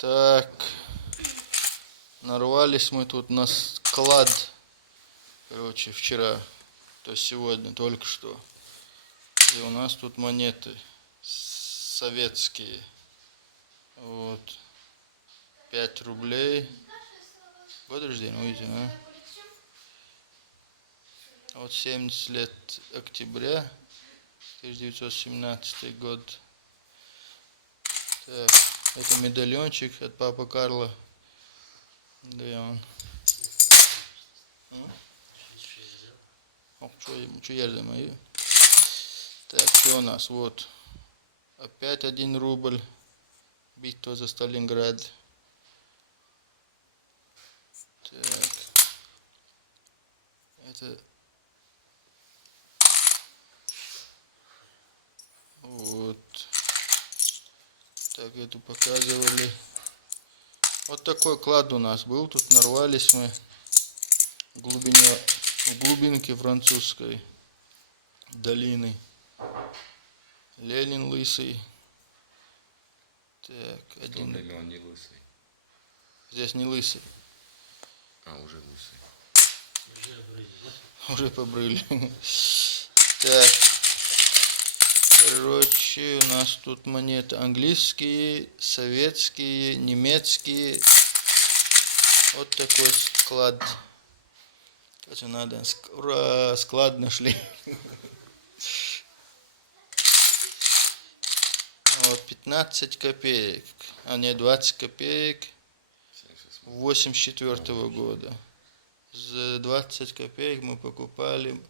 Так, нарвались мы тут на склад, короче, вчера, то сегодня, только что. И у нас тут монеты советские. Вот. 5 рублей. Год рождения, увидите, а? Вот 70 лет октября, 1917 год. Так, это медальончик от папы Карла. Да он. Что я мою? Так, что у нас? Вот. Опять 1 рубль. Битва за Сталинград. Так. Это... Вот. Так, эту показывали. Вот такой клад у нас был. Тут нарвались мы в глубинке французской долины. Ленин лысый. Так, один. Он не лысый. Здесь не лысый. А, уже лысый. Уже побрили. Так. Короче, у нас тут монеты английские, советские, немецкие. Вот такой склад. Короче, надо. Ура, склад нашли. Вот 15 копеек. А не 20 копеек 84 года. За 20 копеек мы покупали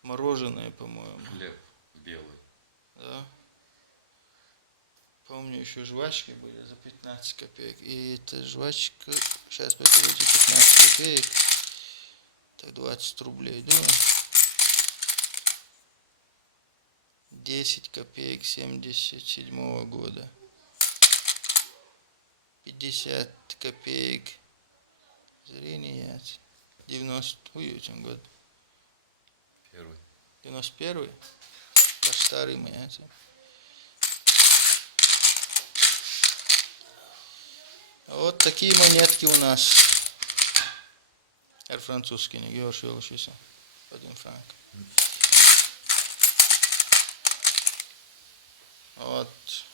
мороженое, по-моему. Хлеб белый. Да. Помню, еще жвачки были за 15 копеек. И эта жвачка, сейчас покажу, 15 копеек. Так, 20 рублей, да? 10 копеек 77 года. 50 копеек. Зрение. 90. Ой, очень год. Первый. 91. Да, старый мы. Вот такие монетки у нас. Французские, не говоришь, елочися. 1 франк. Вот.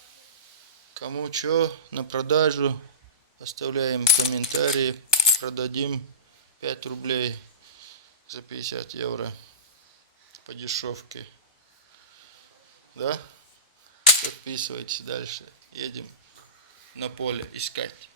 Кому что на продажу, оставляем комментарии. Продадим 5 рублей за 50 евро по дешевке. Да? Подписывайтесь дальше. Едем на поле искать.